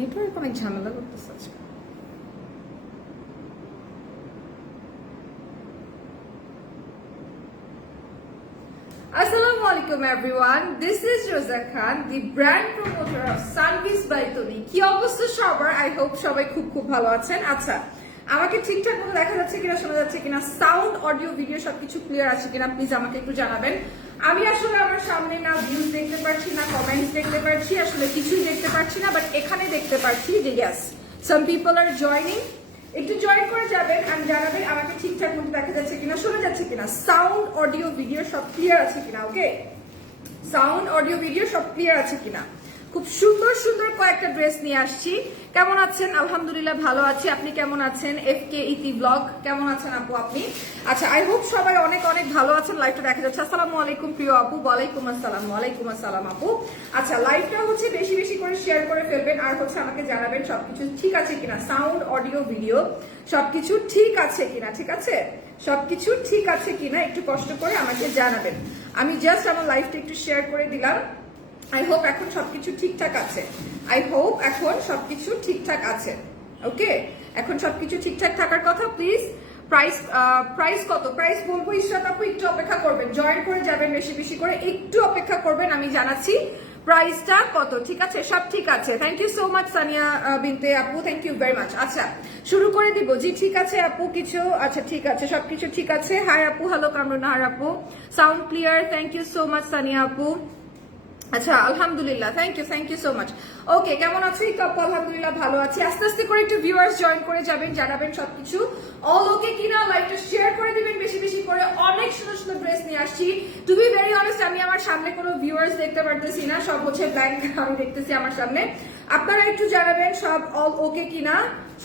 Network অনেক ঝামেলা করতেছে আজকে Assalamu কি অবস্থা সবার? আই hope সবাই খুব খুব ভালো আছেন। আচ্ছা, আমাকে ঠিকঠাক ভাবে দেখা যাচ্ছে কিনা শোনা যাচ্ছে কিনা সাউন্ড অডিও ভিডিও সবকিছু ক্লিয়ার আছে কিনা প্লিজ আমাকে একটু জানাবেন আমি আসলে আমার সামনে না ভিউজ দেখতে পাচ্ছি না কমেন্টস দেখতে পাচ্ছি আসলে কিছুই দেখতে পাচ্ছি না বাট এখানে দেখতে পাচ্ছি যে yes some people are joining একটু জয়েন করে যাবেন আমি জানাবেন আমাকে ঠিকঠাক মতো দেখা যাচ্ছে কিনা শোনা যাচ্ছে কিনা সাউন্ড অডিও ভিডিও সব ক্লিয়ার আছে কিনা ওকে সাউন্ড অডিও ভিডিও সব ক্লিয়ার আছে কিনা খুব সুন্দর সুন্দর কয়েকটা ড্রেস নিয়ে আসছি কেমন আছেন আলহামদুলিল্লাহ ভালো আছি আপনি কেমন আছেন এফ কে ইতি ব্লগ কেমন আছেন আপু আপনি আচ্ছা আই হোপ সবাই অনেক অনেক ভালো আছেন লাইফটা দেখা যাচ্ছে আসসালামু আলাইকুম প্রিয় আপু ওয়ালাইকুম আসসালাম ওয়ালাইকুম আসসালাম আপু আচ্ছা লাইফটা হচ্ছে বেশি বেশি করে শেয়ার করে ফেলবেন আর হচ্ছে আমাকে জানাবেন সবকিছু ঠিক আছে কিনা সাউন্ড অডিও ভিডিও সবকিছু ঠিক আছে কিনা ঠিক আছে সবকিছু ঠিক আছে কিনা একটু কষ্ট করে আমাকে জানাবেন আমি জাস্ট আমার লাইফটা একটু শেয়ার করে দিলাম আই হোপ এখন সবকিছু ঠিকঠাক আছে আই হোপ এখন সবকিছু ঠিকঠাক আছে ওকে এখন সবকিছু ঠিকঠাক থাকার কথা প্লিজ প্রাইস প্রাইস কত প্রাইস বলবো ইশরাত আপু একটু অপেক্ষা করবেন জয়েন করে যাবেন বেশি বেশি করে একটু অপেক্ষা করবেন আমি জানাচ্ছি প্রাইসটা কত ঠিক আছে সব ঠিক আছে thank you so much Sania Binte আপু থ্যাংক ইউ ভেরি মাচ আচ্ছা শুরু করে দিব জি ঠিক আছে আপু কিছু আচ্ছা ঠিক আছে সবকিছু ঠিক আছে হাই আপু হ্যালো কামরুনাহার আপু sound clear thank you so much Sania আপু আচ্ছা আলহামদুলিল্লাহ thank you thank you so much okay কেমন আছি তো আলহামদুলিল্লাহ ভালো আছি আস্তে আস্তে করে একটু ভিউয়ার্স জয়েন করে যাবেন জানাবেন সবকিছু অল ওকে কিনা লাইকটা শেয়ার করে দিবেন বেশি বেশি করে অনেক সুন্দর সুন্দর ড্রেস নিয়ে আসছি টু বি ভেরি অনেস্ট আমি আমার সামনে কোনো ভিউয়ার্স দেখতে পারতেছি না সব হচ্ছে ব্ল্যাঙ্ক আমি দেখতেছি আমার সামনে আপনারা একটু জানাবেন সব অল ওকে কিনা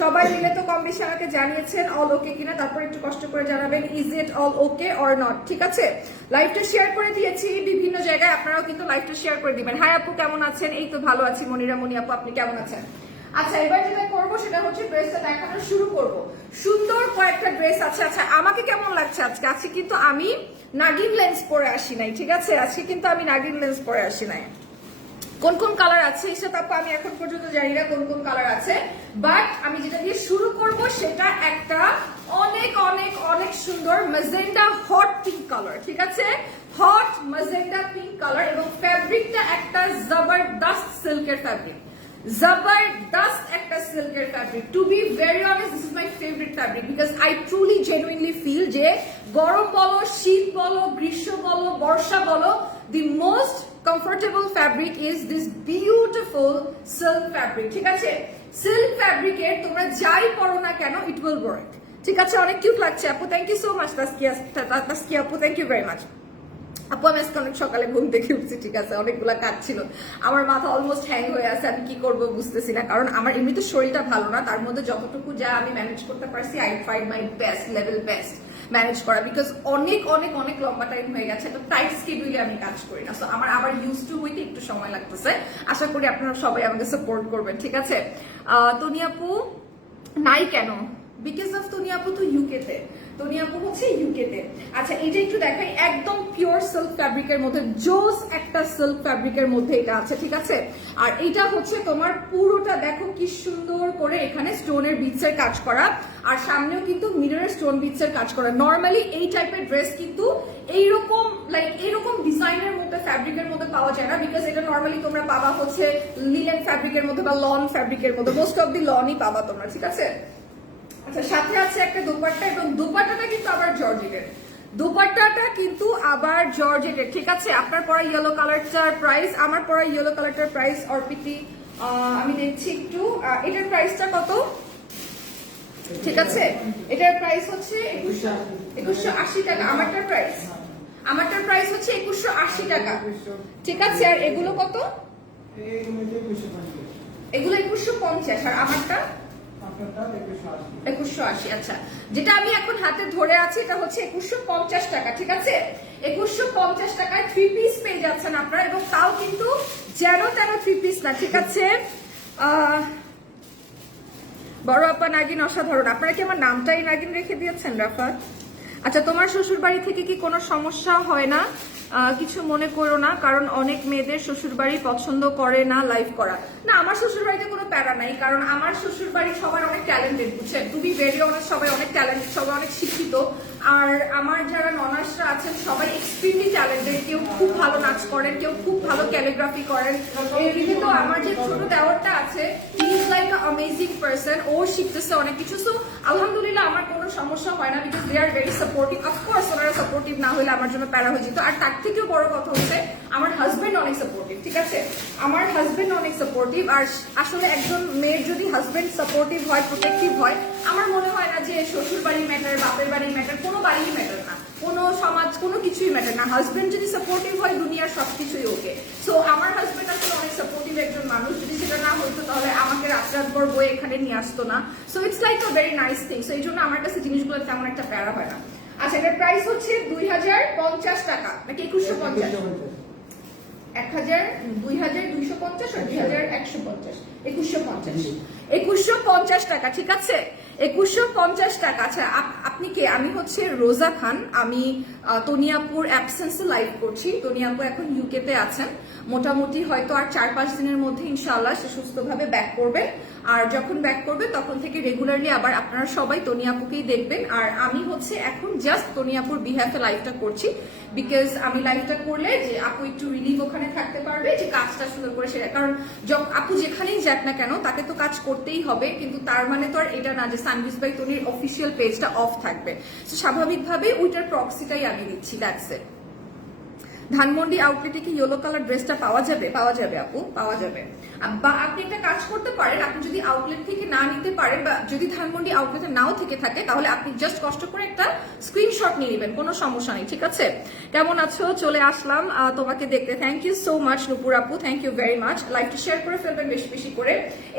সবাই মিলে তো কম বেশি আমাকে জানিয়েছেন অল ওকে কিনা তারপর একটু কষ্ট করে জানাবেন is it all okay or not ঠিক আছে লাইভটা শেয়ার করে দিয়েছি বিভিন্ন জায়গায় আপনারাও কিন্তু লাইভটা শেয়ার করে দিবেন হ্যাঁ আপু কেমন আছেন এই তো ভালো আছি মনিরা মনি আপু আপনি কেমন আছেন আচ্ছা এবার যেটা করবো সেটা হচ্ছে ড্রেসটা দেখানো শুরু করব সুন্দর কয়েকটা ড্রেস আছে আচ্ছা আমাকে কেমন লাগছে আজকে আজকে কিন্তু আমি নাগিন লেন্স পরে আসি নাই ঠিক আছে আজকে কিন্তু আমি নাগিন লেন্স পরে আসি নাই কোন কোন কালার আছে এইসব আপু আমি এখন পর্যন্ত জানি না কোন কোন কালার আছে বাট আমি যেটা দিয়ে শুরু করব সেটা একটা অনেক অনেক অনেক সুন্দর মেজেন্ডা হট পিঙ্ক কালার ঠিক আছে হট মেজেন্ডা পিঙ্ক কালার এবং ফ্যাব্রিকটা একটা জবরদস্ত সিল্কের ফ্যাব্রিক জবরদস্ত একটা সিল্কের fabric to be very honest this is my favourite fabric because I truly genuinely feel যে গরম বলো শীত বলো গ্রীষ্ম বলো বর্ষা বলো the most comfortable fabric is this beautiful silk fabric ঠিক আছে সিল্ক ফ্যাব্রিকের তোমরা যাই পড়ো না কেন ইট উইল ওয়ার্ক ঠিক আছে অনেক কিউট লাগছে আপু thank you so much Taskia আপু থ্যাংক ইউ ভেরি মাচ আপু আমি আজকে অনেক সকালে ঘুম থেকে উঠছি ঠিক আছে অনেকগুলো কাজ ছিল আমার মাথা অলমোস্ট হ্যাং হয়ে আছে আমি কি করবো বুঝতেছি না কারণ আমার এমনি তো শরীরটা ভালো না তার মধ্যে যতটুকু যা আমি ম্যানেজ করতে পারছি I find my best level best manage করা বিকজ অনেক অনেক অনেক লম্বা টাইম হয়ে গেছে তো টাইট স্কেডিউলে আমি কাজ করি না সো আমার আবার ইউজ টু হইতে একটু সময় লাগতেছে আশা করি আপনারা সবাই আমাকে সাপোর্ট করবেন ঠিক আছে তনিয়াপু নাই কেন বিকজ অফ তনিয়াপু তো ইউকেতে দুনিয়াপু হচ্ছে ইউকেতে আচ্ছা এটা একটু দেখাই একদম পিওর সিল্ক ফ্যাব্রিকের মধ্যে জোস একটা সিল্ক ফ্যাব্রিকের মধ্যে এটা আছে ঠিক আছে আর এটা হচ্ছে তোমার পুরোটা দেখো কি সুন্দর করে এখানে স্টোনের বিটসের কাজ করা আর সামনেও কিন্তু মিররের স্টোন বিটসের কাজ করা নর্মালি এই টাইপের ড্রেস কিন্তু এইরকম লাইক এরকম ডিজাইনের মধ্যে ফ্যাব্রিকের মধ্যে পাওয়া যায় না বিকজ এটা নর্মালি তোমরা পাবা হচ্ছে লিলেন ফ্যাব্রিকের মধ্যে বা লন ফ্যাব্রিকের মধ্যে মোস্ট অব দি লনই পাবা তোমরা ঠিক আছে আচ্ছা সাথে আছে একটা দুপাট্টা এবং দুপাট্টাটা কিন্তু আবার জর্জেটের দুপাট্টাটা কিন্তু আবার জর্জেটের ঠিক আছে আপনার পরা ইয়েলো কালারটার প্রাইস আমার পরা ইয়েলো কালারটার প্রাইস অর্পিতি আমি দেখছি একটু এটার প্রাইসটা কত ঠিক আছে এটার প্রাইস হচ্ছে একুশশো আশি টাকা আমারটার প্রাইস আমারটার প্রাইস হচ্ছে একুশশো আশি টাকা ঠিক আছে আর এগুলো কত এগুলো একুশশো পঞ্চাশ আর আমারটা একুশশো আশি আচ্ছা যেটা আমি এখন হাতে ধরে আছি এটা হচ্ছে একুশশো পঞ্চাশ টাকা ঠিক আছে একুশশো পঞ্চাশ টাকায় থ্রি পিস পেয়ে যাচ্ছেন আপনারা এবং তাও কিন্তু যেন তেন থ্রি পিস না ঠিক আছে বড় আপা নাগিন অসাধারণ আপনারা কি আমার নামটাই নাগিন রেখে দিয়েছেন রাফাত আচ্ছা তোমার শ্বশুর বাড়ি থেকে কি কোনো সমস্যা হয় না কিছু মনে করো না কারণ অনেক মেয়েদের শ্বশুর বাড়ি পছন্দ করে না লাইভ করা না আমার শ্বশুর বাড়িতে কোনো প্যারা নাই কারণ আমার শ্বশুর বাড়ি সবাই অনেক ট্যালেন্টেড বুঝছেন তুমি বেরিয়ে অনেক সবাই অনেক ট্যালেন্টেড সবাই অনেক শিক্ষিত আর আমার যারা ননাসরা আছেন সবাই এক্সট্রিমলি ট্যালেন্টেড কেউ খুব ভালো নাচ করেন কেউ খুব ভালো ক্যালিগ্রাফি করেন এমনিতে তো আমার যে ছোট দেওয়ারটা আছে ইজ লাইক অ্যামেজিং পার্সন ও শিখতেছে অনেক কিছু সো আলহামদুলিল্লাহ আমার কোনো সমস্যা হয় না because they are very supportive of course ওনারা সাপোর্টিভ না হলে আমার জন্য প্যারা হয়ে যেত আর তাকে থেকেও বড় কথা হচ্ছে আমার হাজবেন্ড অনেক সাপোর্টিভ ঠিক আছে আমার হাজবেন্ড অনেক সাপোর্টিভ আর আসলে একজন মেয়ের যদি হাজবেন্ড সাপোর্টিভ হয় প্রোটেক্টিভ হয় আমার মনে হয় না যে শ্বশুর বাড়ি ম্যাটার বাপের বাড়ি ম্যাটার কোনো বাড়িই ম্যাটার না কোনো সমাজ কোনো কিছুই ম্যাটার না হাজবেন্ড যদি সাপোর্টিভ হয় দুনিয়ার সব কিছুই ওকে সো আমার হাজবেন্ড আসলে অনেক সাপোর্টিভ একজন মানুষ যদি সেটা না হতো তাহলে আমাকে রাত রাত ভর বই এখানে নিয়ে আসতো না so it's like a very nice thing so এই জন্য আমার কাছে জিনিসগুলো তেমন একটা প্যারা হয় না আচ্ছা এটার প্রাইস হচ্ছে দুই হাজার পঞ্চাশ টাকা নাকি একুশশো পঞ্চাশ ঠিক আছে একুশশো পঞ্চাশ টাকা আচ্ছা আপনি কে আমি হচ্ছে রোজা খান আমি তনিয়াপুর অ্যাবসেন্সে লাইভ করছি তনিয়াপুর এখন ইউকে তে আছেন মোটামুটি হয়তো আর চার পাঁচ দিনের মধ্যে ইনশাল্লাহ সে সুস্থভাবে ব্যাক করবেন আর যখন ব্যাক করবে তখন থেকে রেগুলারলি আবার আপনারা সবাই তনিয়াপুকেই দেখবেন আর আমি হচ্ছে এখন জাস্ট তনিয়াপুর বিহাফে লাইভটা করছি বিকজ আমি লাইভটা করলে যে আপু একটু রিলিভ ওখানে থাকতে পারবে যে কাজটা সুন্দর করে সেটা কারণ আপু যেখানেই যাক না কেন তাকে তো কাজ করতেই হবে কিন্তু তার মানে তো আর এটা না যে সানভিস বাই তনির অফিসিয়াল পেজটা অফ থাকবে তো স্বাভাবিকভাবে ওইটার প্রক্সিটাই আমি দিচ্ছি দ্যাটস ধানমন্ডি আউটলেটে কি ইয়েলো কালার ড্রেসটা পাওয়া যাবে পাওয়া যাবে আপু পাওয়া যাবে বা আপনি একটা কাজ করতে পারেন আপনি যদি আউটলেট থেকে না নিতে পারেন বা যদি ধানমন্ডি আউটলেটে নাও থেকে থাকে তাহলে আপনি জাস্ট কষ্ট করে একটা স্ক্রিনশট নিয়ে নেবেন কোনো সমস্যা নেই ঠিক আছে কেমন আছো চলে আসলাম তোমাকে দেখতে thank you so much Nupur আপু থ্যাংক ইউ ভেরি মাচ লাইকটি শেয়ার করে ফেলবেন বেশি বেশি করে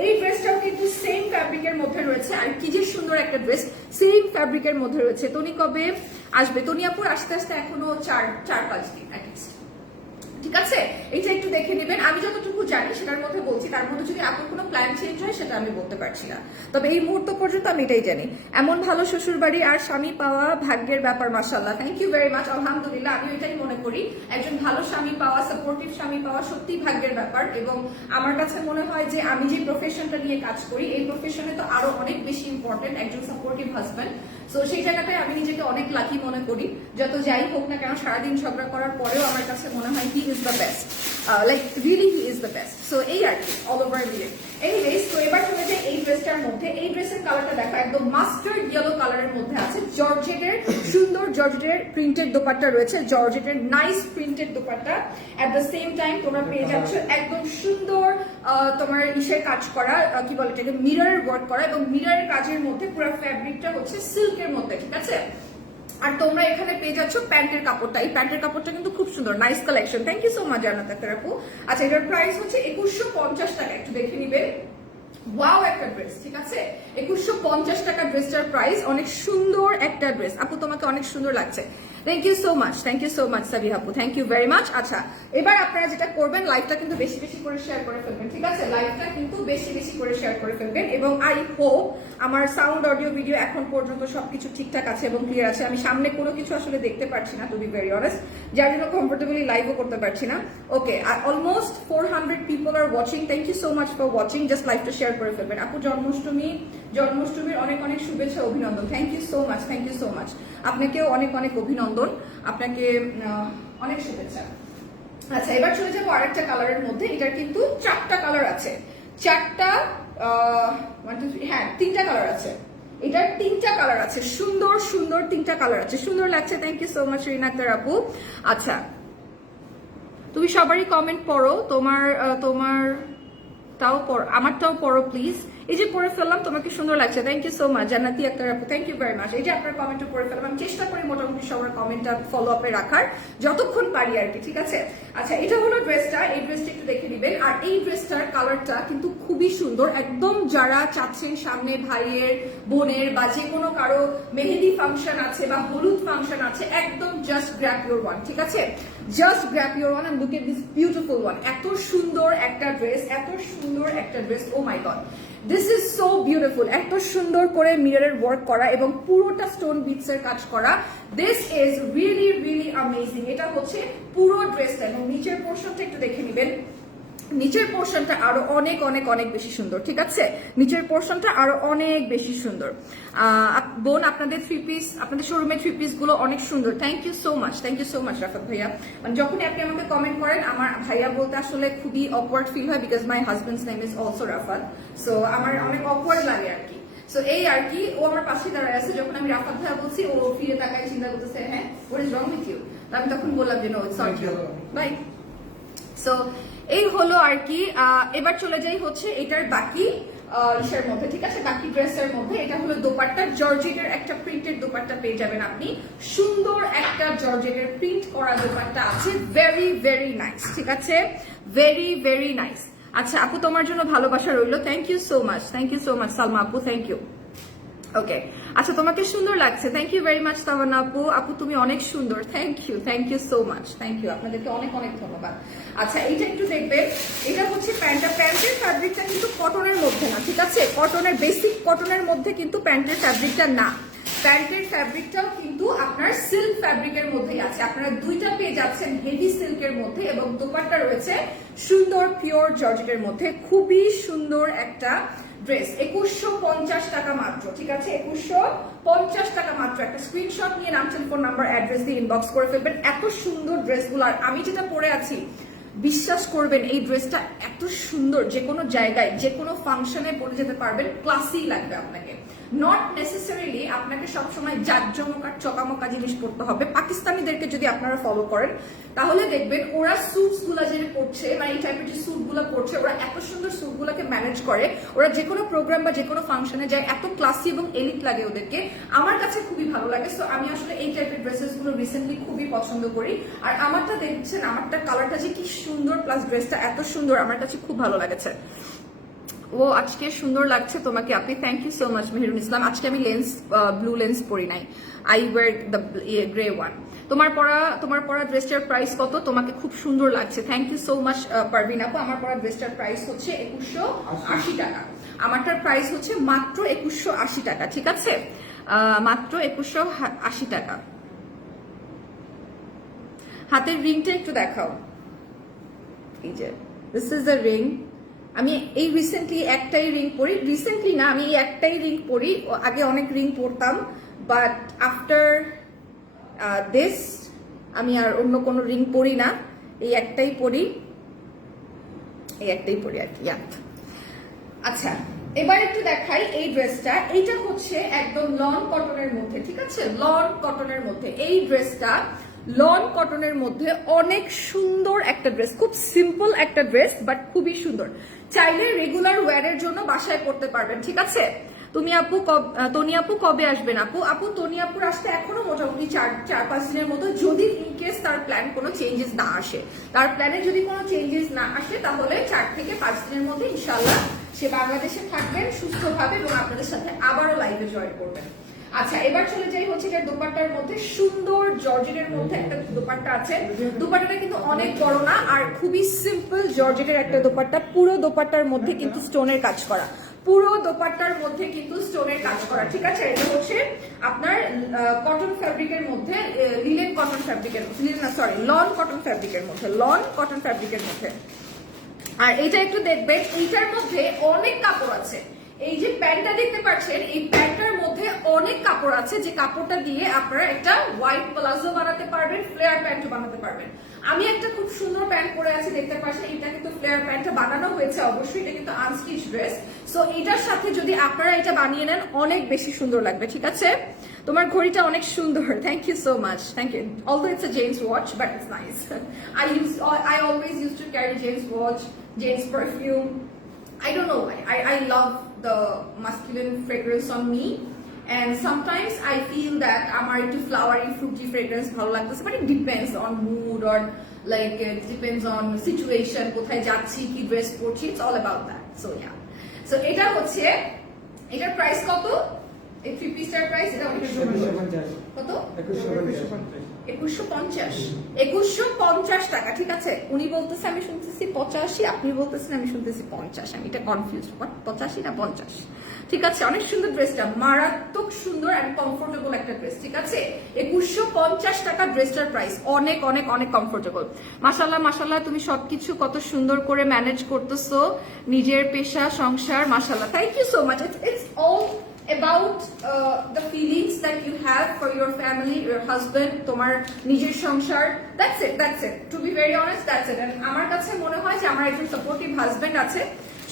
এই ড্রেসটাও কিন্তু সেম ফ্যাব্রিকের মধ্যে রয়েছে আর কি যে সুন্দর একটা ড্রেস সেম ফ্যাব্রিকের মধ্যে রয়েছে তনি কবে আসবে তনি আপুর আস্তে আস্তে এখনো চার চার পাঁচ দিন অ্যাটলিস্ট ঠিক আছে এইটা একটু দেখে নেবেন আমি যতটুকু জানি সেটার মধ্যে বলছি তার মধ্যে যদি আপনার কোনো প্ল্যান চেঞ্জ হয় সেটা আমি বলতে পারছি না তবে এই মুহূর্ত পর্যন্ত আমি এটাই জানি এমন ভালো শ্বশুর বাড়ি আর স্বামী পাওয়া ভাগ্যের ব্যাপার মাসাল্লাহ থ্যাংক ইউ ভেরি মাচ আলহামদুলিল্লাহ আমি এটাই মনে করি একজন ভালো স্বামী পাওয়া সাপোর্টিভ স্বামী পাওয়া সত্যি ভাগ্যের ব্যাপার এবং আমার কাছে মনে হয় যে আমি যে প্রফেশনটা নিয়ে কাজ করি এই প্রফেশনে তো আরো অনেক বেশি ইম্পর্টেন্ট একজন সাপোর্টিভ হাজব্যান্ড সো সেই জায়গাটায় আমি নিজেকে অনেক লাকি মনে করি যত যাই হোক না কেন সারাদিন ঝগড়া করার পরেও আমার কাছে মনে হয় he is the best like really he is the best so এই আর কি অল ওভার এনিওয়েজ তো এবার চলে যাই এই ড্রেসটার মধ্যে এই ড্রেসের কালারটা দেখো একদম মাস্টার্ড ইয়েলো কালারের মধ্যে আছে জর্জেটের সুন্দর জর্জেটের প্রিন্টেড দোপাট্টা রয়েছে জর্জেটের nice printed dupatta at the same time তোমরা পেয়ে যাচ্ছ একদম সুন্দর তোমার ইসের কাজ করা কি বলে এটাকে মিররের ওয়ার্ক করা এবং মিররের কাজের মধ্যে পুরো ফ্যাব্রিকটা হচ্ছে সিল্কের মধ্যে ঠিক আছে আর তোমরা এখানে পেয়ে যাচ্ছ প্যান্টের কাপড়টা এই প্যান্টের কাপড়টা কিন্তু খুব সুন্দর nice collection thank you so much Jana Akter আপু আচ্ছা এটার প্রাইস হচ্ছে একুশশো পঞ্চাশ টাকা একটু দেখে নিবে ওয়াও একটা ড্রেস ঠিক আছে একুশশো পঞ্চাশ টাকা ড্রেসটার প্রাইস অনেক সুন্দর একটা ড্রেস আপু তোমাকে অনেক সুন্দর লাগছে thank you so much thank you so much Sabiha আপু থ্যাংক ইউ ভেরি মাচ আচ্ছা এবার আপনারা যেটা করবেন লাইভটা কিন্তু বেশি বেশি করে শেয়ার করে ফেলবেন ঠিক আছে লাইভটা কিন্তু বেশি বেশি করে শেয়ার করে ফেলবেন এবং আই হোপ আমার সাউন্ড অডিও ভিডিও এখন পর্যন্ত সবকিছু ঠিকঠাক আছে এবং ক্লিয়ার আছে আমি সামনে কোনো কিছু আসলে দেখতে পারছি না টু বি ভেরি অনেস্ট যার জন্য কমফোর্টেবলি লাইভও করতে পারছি না okay R almost four hundred people are watching thank you so much for watching just লাইভটা শেয়ার করে ফেলবেন আপু জন্মাষ্টমী জন্মাষ্টমীর অনেক অনেক শুভেচ্ছা অভিনন্দন thank you so much thank you so much আপনাকেও অনেক অনেক অভিনন্দন নন্দন আপনাকে অনেক শুভেচ্ছা আচ্ছা এবার চলে যাবো আরেকটা কালারের মধ্যে এটার কিন্তু চারটা কালার আছে চারটা হ্যাঁ তিনটা কালার আছে এটার তিনটা কালার আছে সুন্দর সুন্দর তিনটা কালার আছে সুন্দর লাগছে thank you so much Rina Akter আপু আচ্ছা তুমি সবারই কমেন্ট পড়ো তোমার তোমার তাও পড়ো আমারটাও পড়ো প্লিজ এই যে পরে ফেললাম তোমাকে সুন্দর লাগছে thank you so much Janati Akter আপু থ্যাংক ইউ ভেরি মাচ এই যে আপনার কমেন্টও পরে ফেললাম আমি চেষ্টা করি মোটামুটি সবার কমেন্টটা ফলো আপে রাখার যতক্ষণ পারি আর কি ঠিক আছে আচ্ছা এটা হলো ড্রেসটা এই ড্রেসটা একটু দেখে নেবেন আর এই ড্রেসটার কালারটা কিন্তু খুবই সুন্দর একদম যারা চাচ্ছেন সামনে ভাইয়ের বোনের বা যে কোনো কারো মেহেদি ফাংশন আছে বা হলুদ ফাংশন আছে একদম জাস্ট গ্র্যাপ ইউর ওয়ান ঠিক আছে just grab your one look at this beautiful one এত সুন্দর একটা ড্রেস এত সুন্দর একটা dress oh my God this is so beautiful এত সুন্দর করে মিররের ওয়ার্ক করা এবং পুরোটা স্টোন বিটস এর কাজ করা this is really really amazing এটা হচ্ছে পুরো ড্রেসটা এবং নিচের পোর্শনটা একটু দেখে নেবেন নিচের পোর্শনটা আরো অনেক অনেক অনেক বেশি সুন্দর ঠিক আছে নিচের পোর্শনটা আরো অনেক বেশি সুন্দর বোন আপনাদের থ্রি পিস আপনাদের শোরুমের থ্রি পিস গুলো অনেক সুন্দর thank you so much thank you so much Rafat ভাইয়া মানে যখনই আপনি আমাকে কমেন্ট করেন আমার ভাইয়া বলতে আসলে খুবই অকওয়ার্ড ফিল হয় because my husband's name is also Rafat so আমার অনেক অকওয়ার্ড লাগে আর কি সো এই আর কি ও আমার পাশে দাঁড়ায় আছে যখন আমি রাফাত ভাইয়া বলছি ও ফিরে তাকায় চিন্তা করতেছে হ্যাঁ ওর ইজ রং উইথ ইউ আমি তখন বললাম যে নো সরি বাই সো এই হলো আর কি এবার চলে যাই হচ্ছে এটার বাকি ইসের মধ্যে ঠিক আছে বাকি ড্রেসের মধ্যে এটা হলো দোপাট্টা জর্জেটের একটা প্রিন্টের দোপাট্টা পেয়ে যাবেন আপনি সুন্দর একটা জর্জেটের প্রিন্ট করা দোপাট্টা আছে ভেরি ভেরি নাইস ঠিক আছে ভেরি ভেরি নাইস আচ্ছা আপু তোমার জন্য ভালোবাসা রইল thank you so much thank you so much Salma আপু থ্যাংক ইউ ওকে আচ্ছা তোমাকে সুন্দর লাগছে থ্যাংক ইউ ভেরি মাচ তাহলে আপু আপু তুমি অনেক সুন্দর thank you thank you so much thank you আপনাদেরকে অনেক অনেক ধন্যবাদ আচ্ছা এইটা একটু দেখবে এটা হচ্ছে প্যান্টটা প্যান্টের ফ্যাব্রিকটা কিন্তু কটনের মধ্যে না ঠিক আছে কটনের বেসিক কটনের মধ্যে কিন্তু প্যান্টের ফ্যাব্রিকটা না প্যান্টের ফ্যাব্রিকটাও কিন্তু আপনার সিল্ক ফ্যাব্রিকের মধ্যেই আছে আপনারা দুইটা পেয়ে যাচ্ছেন হেভি সিল্কের মধ্যে এবং দোপারটা রয়েছে সুন্দর পিওর জর্জেটের মধ্যে খুবই সুন্দর একটা ড্রেস একুশশো পঞ্চাশ টাকা মাত্র ঠিক আছে একুশশো পঞ্চাশ টাকা মাত্র একটা স্ক্রিনশট নিয়ে নাম টেলিফোন নাম্বার অ্যাড্রেস দিয়ে ইনবক্স করে ফেলবেন এত সুন্দর ড্রেসগুলো আর আমি যেটা পরে আছি বিশ্বাস করবেন এই ড্রেসটা এত সুন্দর যে কোনো জায়গায় যে কোনো ফাংশনে পরে যেতে পারবেন ক্লাসেই লাগবে আপনাকে নট নেসেসারিলি আপনাকে সবসময় জাকজমকার চকামকা জিনিস পড়তে হবে পাকিস্তানিদেরকে যদি আপনারা ফলো করেন তাহলে দেখবেন ওরা স্যুটসগুলো গুলা যে পড়ছে মানে এই টাইপের যে স্যুট গুলা পড়ছে ওরা এত সুন্দর স্যুট গুলাকে ম্যানেজ করে ওরা যে কোনো প্রোগ্রাম বা যে কোনো ফাংশনে যায় এত ক্লাসি এবং এলিট লাগে ওদেরকে আমার কাছে খুবই ভালো লাগে সো আমি আসলে এই টাইপের ড্রেসেস গুলো রিসেন্টলি খুবই পছন্দ করি আর আমারটা দেখছেন আমারটা কালারটা যে কি সুন্দর প্লাস ড্রেসটা এত সুন্দর আমার কাছে খুব ভালো লাগেছে ও আজকে সুন্দর লাগছে তোমাকে আপনি thank you so much Mehrun Islam আজকে আমি লেন্স ব্লু লেন্স পরি নাই I wear the grey one তোমার পরা তোমার পরা ড্রেসটার প্রাইস কত তোমাকে খুব সুন্দর লাগছে thank you so much Parbin আপু আমার পরা ড্রেসটার প্রাইস হচ্ছে একুশশো আশি টাকা আমারটার প্রাইস হচ্ছে মাত্র একুশশো আশি টাকা ঠিক আছে মাত্র একুশশো আশি টাকা হাতের রিংটা একটু দেখাও এই যে দিস ইজ দ্য রিং আমি এই রিসেন্টলি একটাই রিং পরি রিসেন্টলি না আমি একটাই রিং পরি আগে অনেক রিং পরতাম বাট আফটার দিস আমি আর অন্য কোনো রিং পরি না এই একটাই পরি এই একটাই পরি আর কি আচ্ছা এবার একটু দেখাই এই ড্রেসটা এইটা হচ্ছে একদম লন কটনের মধ্যে ঠিক আছে লন কটনের মধ্যে এই ড্রেসটা লন কটনের মধ্যে অনেক সুন্দর একটা ড্রেস খুব সিম্পল একটা ড্রেস বাট খুবই সুন্দর চাইলে রেগুলার ওয়ারের জন্য বাসায় করতে পারবেন ঠিক আছে তুমি আপু তনি আপু কবে আসবেন আপু আপু তনি আপুর আসতে এখনো মোটামুটি চার চার পাঁচ দিনের মতো যদি ইনকেস তার প্ল্যান কোনো চেঞ্জেস না আসে তার প্ল্যানে যদি কোনো চেঞ্জেস না আসে তাহলে চার থেকে পাঁচ দিনের মধ্যে ইনশাল্লাহ সে বাংলাদেশে থাকবেন সুস্থভাবে এবং আপনাদের সাথে আবারও লাইভে জয়েন করবেন আচ্ছা এবার চলে যাই হচ্ছে এটা দোপাট্টার মধ্যে সুন্দর জর্জেটের মধ্যে একটা দোপাট্টা আছে দোপাট্টাটা কিন্তু অনেক বড় না আর খুবই সিম্পল জর্জেটের একটা দোপাট্টা পুরো দোপাট্টার মধ্যে কিন্তু স্টোনের কাজ করা পুরো দোপাট্টার মধ্যে কিন্তু স্টোনের কাজ করা ঠিক আছে এটা হচ্ছে আপনার কটন ফ্যাব্রিকের মধ্যে লিলেন কটন ফ্যাব্রিকের লিলেন না সরি লন কটন ফ্যাব্রিকের মধ্যে লন কটন ফ্যাব্রিকের মধ্যে আর এটা একটু দেখবেন এইটার মধ্যে অনেক কাপড় আছে এই যে প্যান্টটা দেখতে পাচ্ছেন এই প্যান্টটার মধ্যে অনেক কাপড় আছে যে কাপড়টা দিয়ে আপনারা একটা হোয়াইট প্লাজো বানাতে পারবেন ফ্লেয়ার প্যান্ট বানাতে পারবেন আমি একটা খুব সুন্দর প্যান্ট পরে আছি দেখতে পাচ্ছেন এটা কিন্তু ফ্লেয়ার প্যান্টটা বানানো হয়েছে অবশ্যই এটা কিন্তু আনস্টিচ ড্রেস সো এটার সাথে যদি আপনারা এটা বানিয়ে নেন অনেক বেশি সুন্দর লাগবে ঠিক আছে তোমার ঘড়িটা অনেক সুন্দর thank you so much thank you although it's a gents watch but it's nice I use I always use to carry gents watch gents perfume I don't know I I love the masculine fragrance on me and sometimes I feel that আমার একটু flowery fruity fragrance ভালো লাগতেছে but it depends on mood or like depends on situation কোথায় যাচ্ছি কি dress পরছি it's all about that so yeah so এটা হচ্ছে এটার প্রাইস কত এই থ্রি পিসটার প্রাইস এটা অনেক কত একুশশো পঞ্চাশ একুশশো পঞ্চাশ টাকা ঠিক আছে উনি আমি শুনতেছি পঁচাশি আপনি বলতেছেন আমি শুনতেছি পঞ্চাশ এটা কনফিউজ পঁচাশি না পঞ্চাশ ঠিক আছে অনেক সুন্দর মারাত্মক সুন্দর কমফোর্টেবল একটা ড্রেস ঠিক আছে একুশশো পঞ্চাশ টাকা ড্রেসটার প্রাইস অনেক অনেক অনেক কমফোর্টেবল মাসাল্লাহ মাসাল্লাহ তুমি সবকিছু কত সুন্দর করে ম্যানেজ করতেছো নিজের পেশা সংসার মাসাল্লাহ thank you so much it's all about uh, the feelings that you have for your family, your husband, তোমার নিজের সংসার that's it that's it to be very honest that's it and আমার কাছে মনে হয় যে আমার একজন সাপোর্টিভ হাজবেন্ড আছে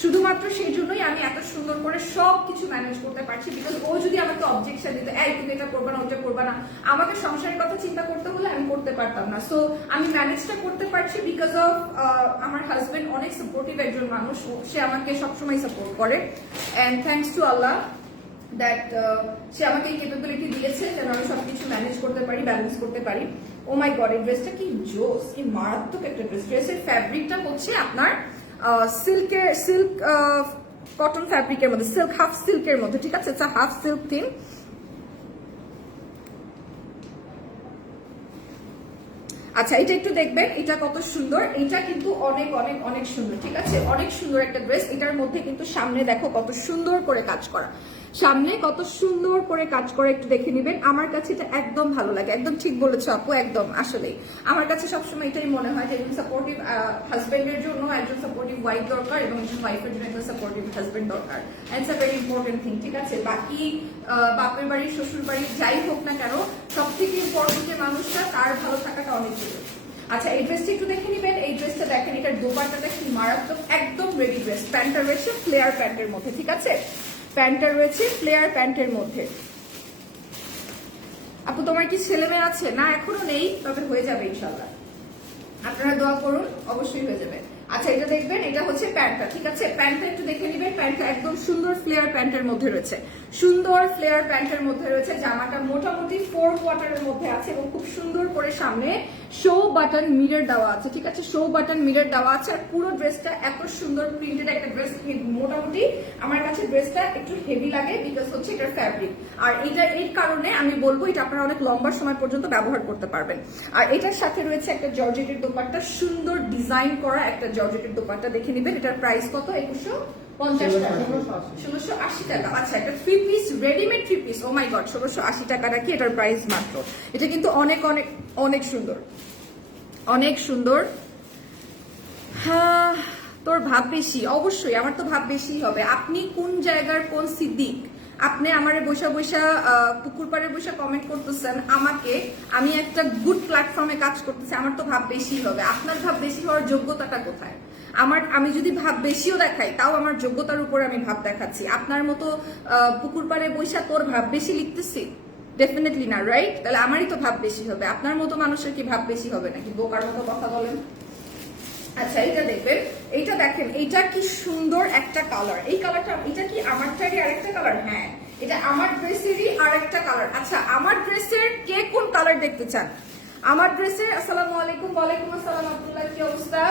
শুধুমাত্র সেই জন্যই আমি এত সুন্দর করে সব কিছু ম্যানেজ করতে পারছি বিকজ ও যদি আমাকে অবজেকশন দিত এই তুমি এটা করবে না ওটা করবে না আমাকে সংসারের কথা চিন্তা করতে হলে আমি করতে পারতাম না সো আমি ম্যানেজটা করতে পারছি বিকজ অফ uh, আমার হাজব্যান্ড অনেক সাপোর্টিভ একজন মানুষ সে আমাকে সবসময় সাপোর্ট করে অ্যান্ড থ্যাংকস টু আল্লাহ দ্যাট uh, সে আমাকে কেপেবিলিটি দিয়েছে যেন আমি সব কিছু ম্যানেজ করতে পারি ব্যালেন্স করতে পারি ও মাই গড এই ড্রেসটা কি জোস কি মারাত্মক একটা ড্রেস ড্রেসের ফ্যাব্রিকটা হচ্ছে আপনার সিল্ক কটন ফ্যাব্রিকের মধ্যে সিল্ক হাফ সিল্কের মধ্যে ঠিক আছে হাফ সিল্ক থিম আচ্ছা এটা একটু দেখবেন এটা কত সুন্দর এটা কিন্তু অনেক অনেক অনেক সুন্দর ঠিক আছে অনেক সুন্দর একটা ড্রেস এটার মধ্যে কিন্তু সামনে দেখো কত সুন্দর করে কাজ করা সামনে কত সুন্দর করে কাজ করে একটু দেখে নেবেন আমার কাছে এটা একদম ভালো লাগে একদম ঠিক বলেছো আপু একদম আসলেই আমার কাছে সবসময় এটাই মনে হয় যে একজন সাপোর্টিভ হাজব্যান্ডের জন্য একজন সাপোর্টিভ ওয়াইফ দরকার এবং একজন ওয়াইফের জন্য একজন সাপোর্টিভ হাজব্যান্ড দরকার it's a very important thing ঠিক আছে বাকি বাপের বাড়ি শ্বশুর বাড়ি যাই হোক না কেন সব থেকে ইম্পর্টেন্ট যে মানুষটা তার ভালো থাকাটা অনেক জরুরি আচ্ছা এই ড্রেসটা একটু দেখে নেবেন এই ড্রেসটা দেখেন এটার দোপাট্টাটা দেখি মারাত্মক একদম রেডি ড্রেস প্যান্টটা রয়েছে ফ্লেয়ার প্যান্টের মধ্যে ঠিক আছে প্যান্টটা রয়েছে ফ্লেয়ার প্যান্টের মধ্যে আপু তোমার কি ছেলেমেয়ে আছে না এখনো নেই তবে হয়ে যাবে ইনশাল্লাহ আপনারা দোয়া করুন অবশ্যই হয়ে যাবে আচ্ছা এটা দেখবেন এটা হচ্ছে প্যান্টটা ঠিক আছে প্যান্টটা একটু দেখে নিবেন প্যান্টটা একদম সুন্দর ফ্লেয়ার প্যান্টের মধ্যে রয়েছে সুন্দর ফ্লেয়ার প্যান্টের মধ্যে রয়েছে জামাটা মোটামুটি ফোর কোয়ার্টারের মধ্যে আছে এবং খুব সুন্দর করে সামনে শো বাটন মিরর দেওয়া আছে ঠিক আছে শো বাটন মিরর দেওয়া আছে আর পুরো ড্রেসটা এত সুন্দর প্রিন্টেড একটা ড্রেস মোটামুটি আমার কাছে ড্রেসটা একটু হেভি লাগে বিকজ হচ্ছে এটার ফ্যাব্রিক আর এটা এর কারণে আমি বলবো এটা আপনারা অনেক লম্বা সময় পর্যন্ত ব্যবহার করতে পারবেন আর এটার সাথে রয়েছে একটা জর্জেটের দোপাট্টা সুন্দর ডিজাইন করা একটা জর্জেটের দোপাট্টা দেখে নেবেন এটার প্রাইস কত একুশো পঞ্চাশ টাকা ষোলোশো আশি টাকা আচ্ছা three piece readymade piece oh my God ষোলোশো আশি টাকা এটার প্রাইস মাত্র এটা কিন্তু অনেক অনেক অনেক সুন্দর অনেক সুন্দর হ্যাঁ তোর ভাব বেশি অবশ্যই আমার তো ভাব বেশি হবে আপনি কোন জায়গার কোন সিদ্দিক আপনি আমার বৈশা বৈশা পুকুর পাড়ে বৈশা কমেন্ট করতেছেন আমাকে আমি একটা গুড প্ল্যাটফর্মে কাজ করতেছি আমার তো ভাব বেশি হবে আপনার ভাব বেশি হওয়ার যোগ্যতাটা কোথায় আমার আমি যদি ভাব বেশিও দেখাই তাও আমার যোগ্যতার উপর আমি ভাব দেখাচ্ছি আপনার মতো পুকুর পাড়ে বৈশা তোর ভাব বেশি লিখতেছি ডেফিনেটলি না রাইট তাহলে আমারই তো ভাব বেশি হবে আপনার মতো মানুষের কি ভাব বেশি হবে নাকি বোকার মতো কথা বলেন আচ্ছা এইটা দেখবেন এইটা দেখেন এইটা কি সুন্দর একটা কালার এই কালারটা এটা কি আমারটারই আরেকটা কালার হ্যাঁ এটা আমার ড্রেসেরই আরেকটা কালার আচ্ছা আমার ড্রেসের কে কোন কালার দেখতে চান আমার ড্রেসে আসসালামু আলাইকুম ওয়ালাইকুম আসসালাম আব্দুল্লাহ কি অবস্থা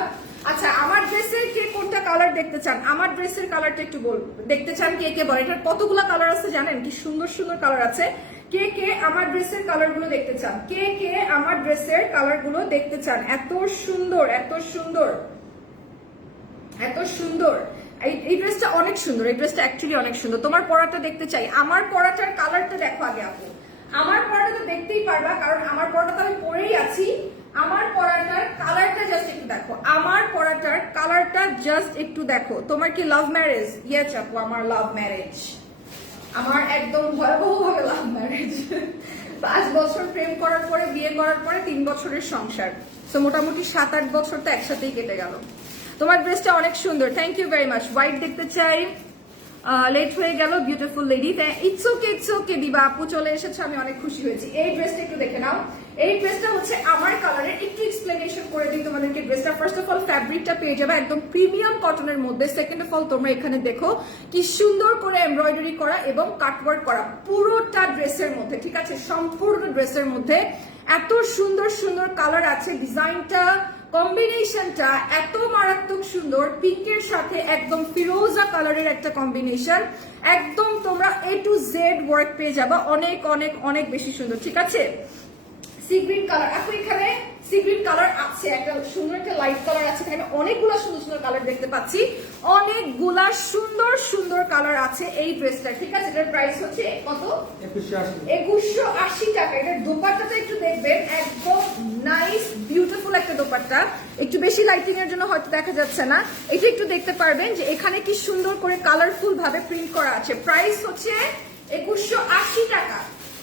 আচ্ছা আমার ড্রেসের কে কোনটা কালার দেখতে চান আমার ড্রেসের কালারটা একটু বল দেখতে চান কে কে বলে এটার কতগুলো কালার আছে জানেন কি সুন্দর সুন্দর কালার আছে কে কে আমার ড্রেসের কালারগুলো দেখতে চান কে কে আমার ড্রেসের কালারগুলো দেখতে চান এত সুন্দর এত সুন্দর এত সুন্দর এই ড্রেসটা অনেক সুন্দর এই ড্রেসটা অ্যাকচুয়ালি অনেক সুন্দর তোমার পরাটা দেখতে চাই আমার পড়াটার কালারটা দেখো আগে আপনি আমার পড়াটা তো দেখতেই পারবা কারণ আমার পড়াটা তো আমি পরেই আছি আমার পড়াটার কালারটা জাস্ট একটু দেখো আমার পড়াটার কালারটা জাস্ট একটু দেখো তোমার কি লাভ ম্যারেজ ইয়েস আপু আমার লাভ ম্যারেজ আমার একদম ভয়াবহভাবে লাভ ম্যারেজ পাঁচ বছর প্রেম করার পরে বিয়ে করার পরে তিন বছরের সংসার তো মোটামুটি সাত আট বছর তো একসাথেই কেটে গেল তোমার ড্রেসটা অনেক সুন্দর thank you very much white দেখতে চাই লেট হয়ে গেল beautiful lady it's okay it's okay Diba আপু চলে এসেছে আমি অনেক খুশি হয়েছি এই ড্রেসটা একটু দেখে নাও এই ড্রেসটা হচ্ছে আমার কালারের একটু এক্সপ্লেনেশন করে দিই তোমাদেরকে ড্রেসটা ফার্স্ট অফ অল ফ্যাব্রিকটা পেয়ে যাবে একদম প্রিমিয়াম কটনের মধ্যে সেকেন্ড অফ অল তোমরা এখানে দেখো কি সুন্দর করে এমব্রয়ডারি করা এবং কাটওয়ার্ক করা পুরোটা ড্রেসের মধ্যে ঠিক আছে সম্পূর্ণ ড্রেসের মধ্যে এত সুন্দর সুন্দর কালার আছে ডিজাইনটা কম্বিনেশনটা এত মারাত্মক সুন্দর পিঙ্কের সাথে একদম ফিরোজা কালারের একটা কম্বিনেশন একদম তোমরা এ টু জেড ওয়ার্ক পেয়ে যাবা অনেক অনেক অনেক বেশি সুন্দর ঠিক আছে সি কালার এখন এখানে সি কালার আছে একটা সুন্দর একটা লাইট কালার আছে এখানে অনেকগুলা সুন্দর সুন্দর কালার দেখতে পাচ্ছি অনেকগুলা সুন্দর সুন্দর কালার আছে এই ড্রেসটা ঠিক আছে এটার প্রাইস হচ্ছে কত একুশশো আশি টাকা এটার দোপারটা একটু দেখবেন একদম নাইস বিউটিফুল একটা দোপারটা একটু বেশি লাইটিং এর জন্য হয়তো দেখা যাচ্ছে না এটা একটু দেখতে পারবেন যে এখানে কি সুন্দর করে কালারফুল ভাবে প্রিন্ট করা আছে প্রাইস হচ্ছে একুশশো আশি টাকা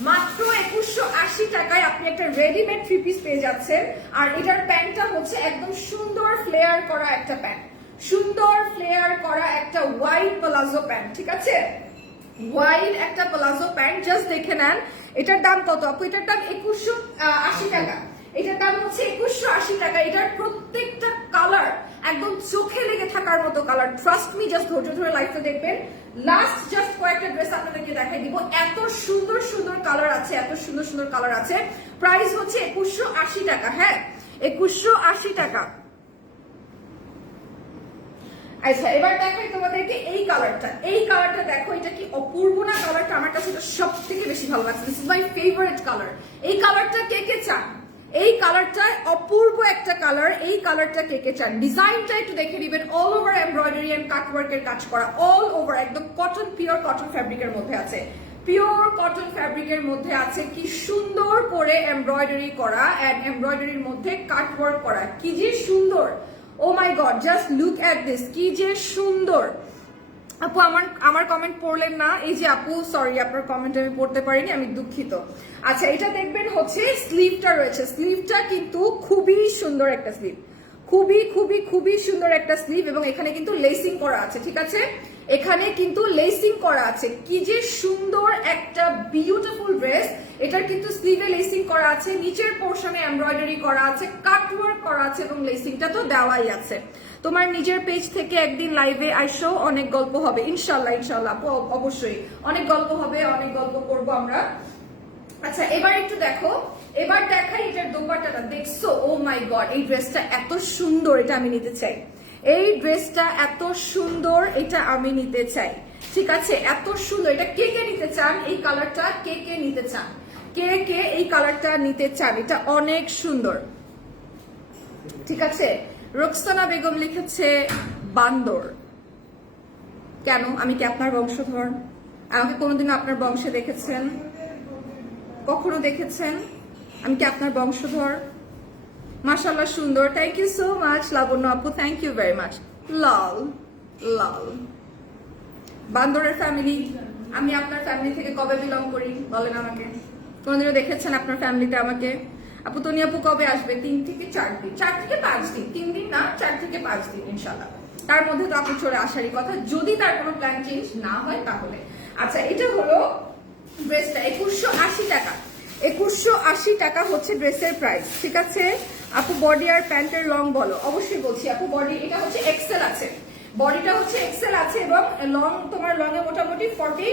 মাত্র একুশশো আশি টাকায় আপনি একটা রেডিমেড থ্রি পিস পেয়ে যাচ্ছেন আর এটার প্যান্টটা হচ্ছে একদম সুন্দর ফ্লেয়ার করা একটা প্যান্ট সুন্দর ফ্লেয়ার করা একটা হোয়াইট প্লাজো প্যান্ট ঠিক আছে হোয়াইট একটা প্লাজো প্যান্ট জাস্ট দেখে নেন এটার দাম কত আপু এটার দাম একুশশো আশি টাকা এটার দাম হচ্ছে একুশশো আশি টাকা এটার প্রত্যেকটা কালার একদম চোখে লেগে থাকার মতো কালার ট্রাস্ট মি জাস্ট ধৈর্য ধরে লাইফে দেখবেন লাস্ট জাস্ট কয়েকটা ড্রেস আপনাদেরকে দেখাই দিব এত সুন্দর সুন্দর কালার আছে এত সুন্দর সুন্দর কালার আছে প্রাইস হচ্ছে একুশশো আশি টাকা হ্যাঁ একুশশো আশি টাকা আচ্ছা এবার দেখাই তোমাদেরকে এই কালারটা এই কালারটা দেখো এটা কি অপূর্ব না কালারটা আমার কাছে এটা সব থেকে বেশি ভালো লাগছে this is my favourite colour এই কালারটা কে কে চান এই কালারটা অপূর্ব একটা কালার এই কালারটা কে কে চান ডিজাইনটা একটু দেখে দিবেন অল ওভার এমব্রয়ডারি অ্যান্ড এর কাজ করা অল ওভার একদম কটন পিওর কটন ফ্যাব্রিকের মধ্যে আছে পিওর কটন ফ্যাব্রিকের মধ্যে আছে কি সুন্দর করে এমব্রয়ডারি করা অ্যান্ড এমব্রয়ডারির মধ্যে কাটওয়ার্ক করা কি যে সুন্দর ও my god just look at this কি যে সুন্দর আপু আমার আমার কমেন্ট পড়লেন না এই যে আপু সরি আপনার কমেন্ট আমি পড়তে পারিনি আমি দুঃখিত আচ্ছা এটা দেখবেন হচ্ছে স্লিভটা রয়েছে স্লিভটা কিন্তু খুবই সুন্দর একটা স্লিভ খুবই খুবই খুবই সুন্দর একটা স্লিভ এবং এখানে কিন্তু লেসিং করা আছে ঠিক আছে এখানে কিন্তু লেসিং করা আছে কি যে সুন্দর একটা বিউটিফুল ড্রেস এটার কিন্তু স্লিভে লেসিং করা আছে নিচের পোর্শনে এমব্রয়ডারি করা আছে কাটওয়ার্ক করা আছে এবং লেসিংটা তো দেওয়াই আছে তোমার নিজের পেজ থেকে একদিন লাইভে আইসো অনেক গল্প হবে ইনশাল্লাহ ইনশাল্লাহ অবশ্যই অনেক গল্প হবে অনেক গল্প করব আমরা আচ্ছা এবার একটু দেখো এবার দেখাই এটার দোপাটাটা দেখছো ও মাই গড এই ড্রেসটা এত সুন্দর এটা আমি নিতে চাই এই ড্রেসটা এত সুন্দর এটা আমি নিতে চাই ঠিক আছে এত সুন্দর এটা কে কে নিতে চান এই কালারটা কে কে নিতে চান কে কে এই কালারটা নিতে চান এটা অনেক সুন্দর ঠিক আছে রোকসানা বেগম লিখেছে বান্দর কেন আমি কি আপনার বংশধর আমাকে কোনোদিনও আপনার বংশে দেখেছেন কখনো দেখেছেন আমি কি আপনার বংশধর মাসাল্লাহ সুন্দর thank you so much Labanya আপু থ্যাংক ইউ ভেরি মাচ লাল লাল বান্দরের ফ্যামিলি আমি আপনার ফ্যামিলি থেকে কবে বিলং করি বলেন আমাকে কোনোদিনও দেখেছেন আপনার ফ্যামিলিতে আমাকে আপু তনি আপু কবে আসবে তিন থেকে চার দিন চার থেকে পাঁচ দিন তিন দিন না চার থেকে পাঁচ দিন ইনশাল্লাহ তার মধ্যে তো আপু চলে আসারই কথা যদি তার কোনো প্ল্যান চেঞ্জ না হয় তাহলে আচ্ছা এটা হলো ড্রেসটা একুশশো আশি টাকা একুশশো আশি টাকা হচ্ছে ড্রেসের প্রাইস ঠিক আছে আপু বডি আর প্যান্টের লং বলো অবশ্যই বলছি আপু বডি এটা হচ্ছে এক্সেল আছে বডিটা হচ্ছে এক্সেল আছে এবং লং তোমার লংয়ে মোটামুটি ফর্টি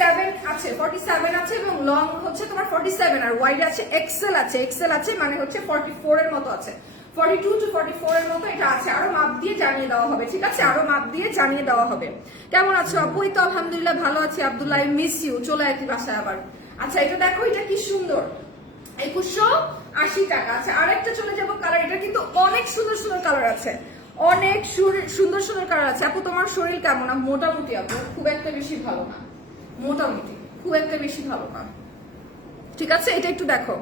সেভেন আছে ফর্টি সেভেন আছে এবং লং হচ্ছে তোমার ফর্টি সেভেন আর ওয়াইড আছে এক্সেল আছে এক্সেল আছে মানে হচ্ছে ফর্টি ফোর এর মতো আছে forty two two forty four এর মতো এটা আছে আরো মাপ দিয়ে জানিয়ে দেওয়া হবে ঠিক আছে আরো মাপ দিয়ে জানিয়ে দেওয়া হবে কেমন আছো অপুই তো আলহামদুলিল্লাহ ভালো আছি আবদুল্লাহ মিস ইউ চলে আসি বাসায় আবার আচ্ছা এটা দেখো এটা কি সুন্দর একুশশো আশি টাকা আছে আচ্ছা, আরেকটা চলে যাবো কালার এটা কিন্তু অনেক সুন্দর সুন্দর কালার আছে অনেক সুন্দর সুন্দর কালার আছে আপু তোমার শরীর কেমন মোটামুটি আপু খুব একটা বেশি ভালো না মোটামুটি খুব একটা বেশি ভালো না ঠিক আছে এটা একটু দেখো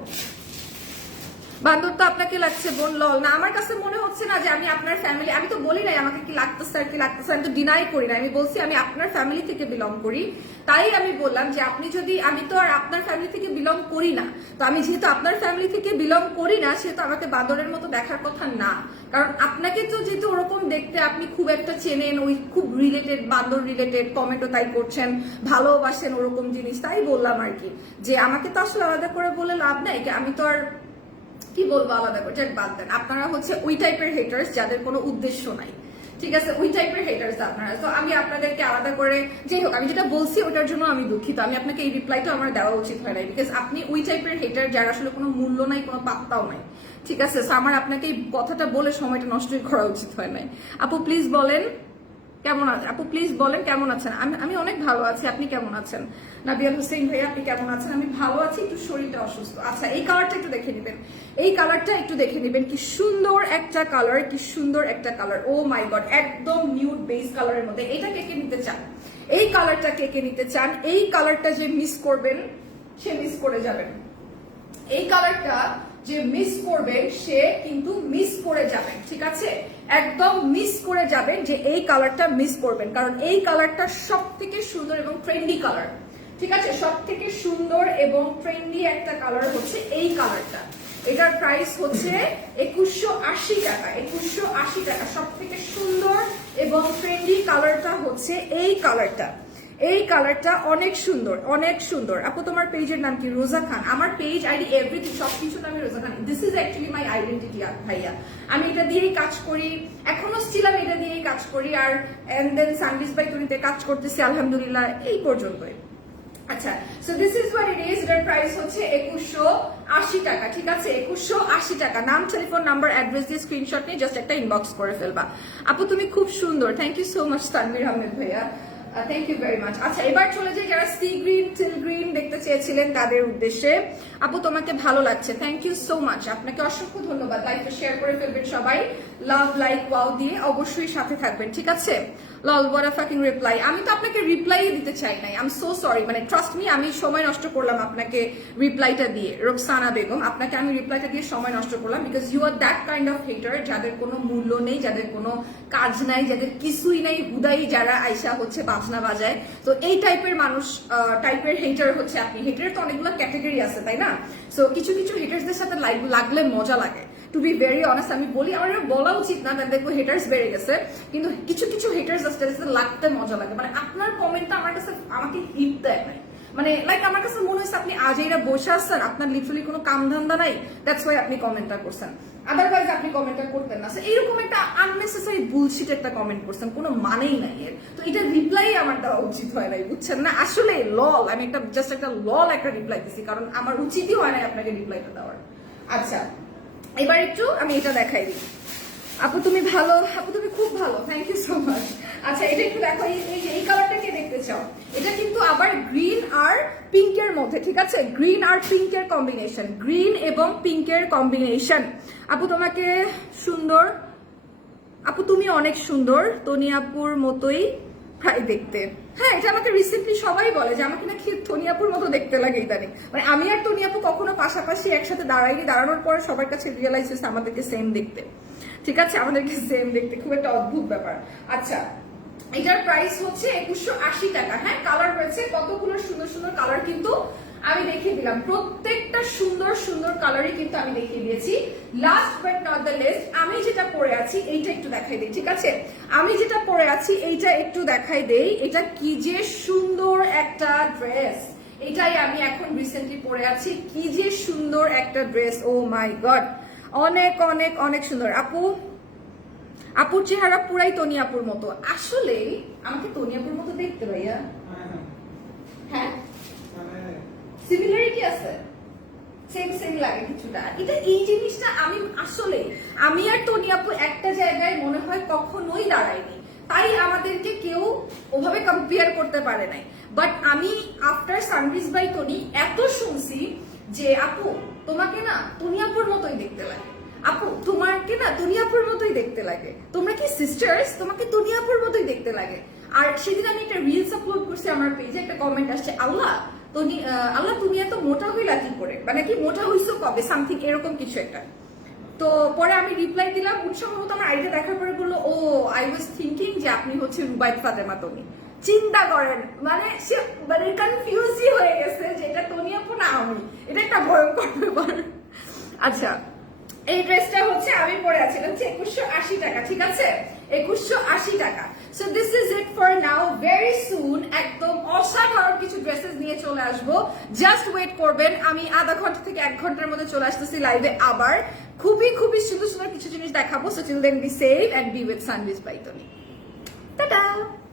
বান্দর তো আপনাকে লাগছে বোন লল না আমার কাছে মনে হচ্ছে না যে আমি আপনার ফ্যামিলি আমি তো বলি নাই আমাকে কি লাগতেছে আর কি লাগতেছে আমি তো ডিনাই করি না আমি বলছি আমি আপনার ফ্যামিলি থেকে বিলং করি তাই আমি বললাম যে আপনি যদি আমি তো আর আপনার ফ্যামিলি থেকে বিলং করি না তো আমি যেহেতু আপনার ফ্যামিলি থেকে বিলং করি না সেহেতু আমাকে বান্দরের মতো দেখার কথা না কারণ আপনাকে তো যেহেতু ওরকম দেখতে আপনি খুব একটা চেনেন ওই খুব রিলেটেড বান্দর রিলেটেড কমেন্টও তাই করছেন ভালোবাসেন ওরকম জিনিস তাই বললাম আর কি যে আমাকে তো আসলে আলাদা করে বলে লাভ নাই আমি তো আর কি বলবো আলাদা করে যাক বাদ দেন আপনারা হচ্ছে ওই টাইপের হেটার্স যাদের কোনো উদ্দেশ্য নাই ঠিক আছে ওই টাইপের হেটার্স আপনারা তো আমি আপনাদেরকে আলাদা করে যাই হোক আমি যেটা বলছি ওটার জন্য আমি দুঃখিত আমি আপনাকে এই রিপ্লাইটা আমার দেওয়া উচিত হয় নাই বিকজ আপনি ওই টাইপের হেটার যার আসলে কোনো মূল্য নাই কোনো পাত্তাও নাই ঠিক আছে আমার আপনাকে এই কথাটা বলে সময়টা নষ্ট করা উচিত হয় নাই আপু প্লিজ বলেন কেমন আছেন আপু প্লিজ বলেন কেমন আছেন আমি আমি অনেক ভালো আছি আপনি কেমন আছেন নাবিয়াল হোসেন ভাই আপনি কেমন আছেন আমি ভালো আছি একটু শরীরটা অসুস্থ আচ্ছা এই কালারটা একটু দেখে নেবেন এই কালারটা একটু দেখে নেবেন কি সুন্দর একটা কালার কি সুন্দর একটা কালার ও মাই গড একদম নিউড বেস কালারের মধ্যে এটা কে কে নিতে চান এই কালারটা কে কে নিতে চান এই কালারটা যে মিস করবেন সে মিস করে যাবেন এই কালারটা যে মিস করবে সে কিন্তু মিস করে যাবেন ঠিক আছে একদম মিস করে যাবেন যে এই কালারটা মিস করবেন কারণ এই কালারটা সব থেকে সুন্দর এবং ট্রেন্ডি কালার ঠিক আছে সব থেকে সুন্দর এবং ট্রেন্ডি একটা কালার হচ্ছে এই কালারটা এটার প্রাইস হচ্ছে একুশশো আশি টাকা একুশশো আশি টাকা সব থেকে সুন্দর এবং ট্রেন্ডি কালারটা হচ্ছে এই কালারটা এই কালারটা অনেক সুন্দর অনেক সুন্দর আপু তোমার পেজের নাম কি রোজা খান আমার পেজ আইডি এভরিথিং সব নামে Roza Khan this is actually my identity ভাইয়া আমি এটা দিয়েই কাজ করি এখনো স্টিল আমি এটা দিয়েই কাজ করি আর অ্যান্ড দেন সানডিস বাই তুরিতে কাজ করতেছি আলহামদুলিল্লাহ এই পর্যন্তই আচ্ছা so this is what it is এটার প্রাইস হচ্ছে একুশশো আশি টাকা ঠিক আছে একুশশো আশি টাকা নাম টেলিফোন নাম্বার অ্যাড্রেস দিয়ে স্ক্রিনশট নিয়ে জাস্ট একটা ইনবক্স করে ফেলবা আপু তুমি খুব সুন্দর thank you so much Tanvir Ahmed ভাইয়া থ্যাংক ইউ ভেরি মাচ আচ্ছা এবার চলে যাই যারা সি গ্রিন টিল গ্রিন দেখতে চেয়েছিলেন তাদের উদ্দেশ্যে আপু তোমাকে ভালো লাগছে থ্যাংক ইউ সো মাচ আপনাকে অসংখ্য ধন্যবাদ লাইভটা শেয়ার করে ফেলবেন সবাই লাভ লাইক ওয়াও দিয়ে অবশ্যই সাথে থাকবেন ঠিক আছে লল বড় ফাকিং রিপ্লাই আমি তো আপনাকে রিপ্লাই দিতে চাই নাই আম সো সরি মানে ট্রাস্ট মি আমি সময় নষ্ট করলাম আপনাকে রিপ্লাইটা দিয়ে রোকসানা বেগম আপনাকে আমি রিপ্লাইটা দিয়ে সময় নষ্ট করলাম because you are that kind of hater যাদের কোনো মূল্য নেই যাদের কোনো কাজ নাই যাদের কিছুই নাই উদাই যারা আইসা হচ্ছে বাজনা বাজায় তো এই টাইপের মানুষ টাইপের হেটার হচ্ছে আপনি হেটারের তো অনেকগুলো ক্যাটাগরি আছে তাই না সো কিছু কিছু হেটার্সদের সাথে লাগলে মজা লাগে টু বি ভেরি অনেস্ট আমি বলি আমার বলা উচিত না তাই দেখবো হেটার্স বেড়ে গেছে কিন্তু কিছু কিছু হেটার্স আসতে লাগতে মজা লাগে মানে আপনার কমেন্টটা আমার কাছে আমাকে হিট দেয় নাই মানে লাইক আমার কাছে মনে হয়েছে আপনি আজ এরা বসে আসছেন আপনার লিটারালি কোনো কাম ধান্দা নাই দ্যাটস ওয়াই আপনি কমেন্টটা করছেন আদারওয়াইজ আপনি কমেন্টটা করতেন না এইরকম একটা আননেসেসারি বুলশিট একটা কমেন্ট করছেন কোনো মানেই নাই এর তো এটা রিপ্লাই আমার দেওয়া উচিত হয় নাই বুঝছেন না মানে আসলে লল আমি একটা জাস্ট একটা লল একটা রিপ্লাই দিছি কারণ আমার উচিতই হয় নাই আপনাকে রিপ্লাইটা দেওয়ার আচ্ছা এবার একটু আমি এটা দেখাই দিই আপু তুমি ভালো আপু তুমি খুব ভালো থ্যাংক ইউ সো মাচ আচ্ছা এটা একটু দেখো এই কালারটা কে দেখতে চাও এটা কিন্তু আবার গ্রিন আর পিঙ্কের মধ্যে ঠিক আছে গ্রিন আর পিঙ্কের কম্বিনেশন গ্রিন এবং পিঙ্কের কম্বিনেশন আপু তোমাকে সুন্দর আপু তুমি অনেক সুন্দর তনিয়াপুর আপুর মতোই প্রায় দেখতে হ্যাঁ এটা আমাকে রিসেন্টলি সবাই বলে যে আমাকে নাকি তনিয়াপুর মতো দেখতে লাগে ইদানিং মানে আমি আর তনিয়াপু কখনো পাশাপাশি একসাথে দাঁড়াইনি দাঁড়ানোর পরে সবার কাছে রিয়েলাইজ হয়েছে আমাদেরকে সেম দেখতে ঠিক আছে আমাদেরকে সেম দেখতে খুব একটা অদ্ভুত ব্যাপার আচ্ছা এটার প্রাইস হচ্ছে একুশশো আশি টাকা হ্যাঁ কালার রয়েছে কতগুলো সুন্দর সুন্দর কালার কিন্তু আমি দেখিয়ে দিলাম প্রত্যেকটা সুন্দর সুন্দর কালারই কিন্তু আমি দেখিয়ে দিয়েছি last but not the least আমি যেটা পরে আছি এইটা একটু দেখাই দিই ঠিক আছে আমি যেটা পরে আছি এইটা একটু দেখাই দেই এটা কি যে সুন্দর একটা ড্রেস এটাই আমি এখন রিসেন্টলি পরে আছি কি যে সুন্দর একটা ড্রেস ও মাই গড অনেক অনেক অনেক সুন্দর আপু আপুর চেহারা পুরাই তনিয়াপুর মতো আসলে আমাকে তনিয়াপুর মতো দেখতে ভাইয়া হ্যাঁ, হ্যাঁ।, হ্যাঁ? সিমিলারিটি আছে সেম সেম লাগে কিছুটা এটা এই জিনিসটা আমি আসলে আমি আর টনি আপু একটা জায়গায় মনে হয় কখনোই দাঁড়াইনি তাই আমাদেরকে কেউ ওভাবে কম্পেয়ার করতে পারে নাই বাট আমি আফটার সানরিজ বাই টনি এত শুনছি যে আপু তোমাকে না টনি আপুর মতোই দেখতে লাগে আপু তোমাকে না তুনিয়াপুর মতোই দেখতে লাগে তোমরা কি সিস্টার্স তোমাকে তুনিয়াপুর মতোই দেখতে লাগে আর সেদিন আমি একটা রিলস আপলোড করছি আমার পেজে একটা কমেন্ট আসছে আল্লাহ তো আল্লাহ তুমি এত মোটা হইলা কি করে মানে কি মোটা হইছো কবে সামথিং এরকম কিছু একটা তো পরে আমি রিপ্লাই দিলাম মতো আমার আইডিয়া দেখার পরে বললো ও আই ওয়াজ থিঙ্কিং যে আপনি হচ্ছে রুবাইদ ফাতেমা তুমি চিন্তা করেন মানে সে মানে কনফিউজই হয়ে গেছে যে এটা তুমি আপু না আমি এটা একটা ভয়ঙ্কর ব্যাপার আচ্ছা এই ড্রেসটা হচ্ছে আমি পরে আছিলাম হচ্ছে একুশশো আশি টাকা ঠিক আছে একুশশো আশি টাকা so this is it for now very soon একদম অসাধারণ কিছু ড্রেসেস নিয়ে চলে আসবো জাস্ট ওয়েট করবেন আমি আধা ঘন্টা থেকে এক ঘন্টার মধ্যে চলে আসতেছি লাইভে আবার খুবই খুবই সুন্দর সুন্দর কিছু জিনিস দেখাবো so chill then be safe and be with সানভিজ বাইতনি টাটা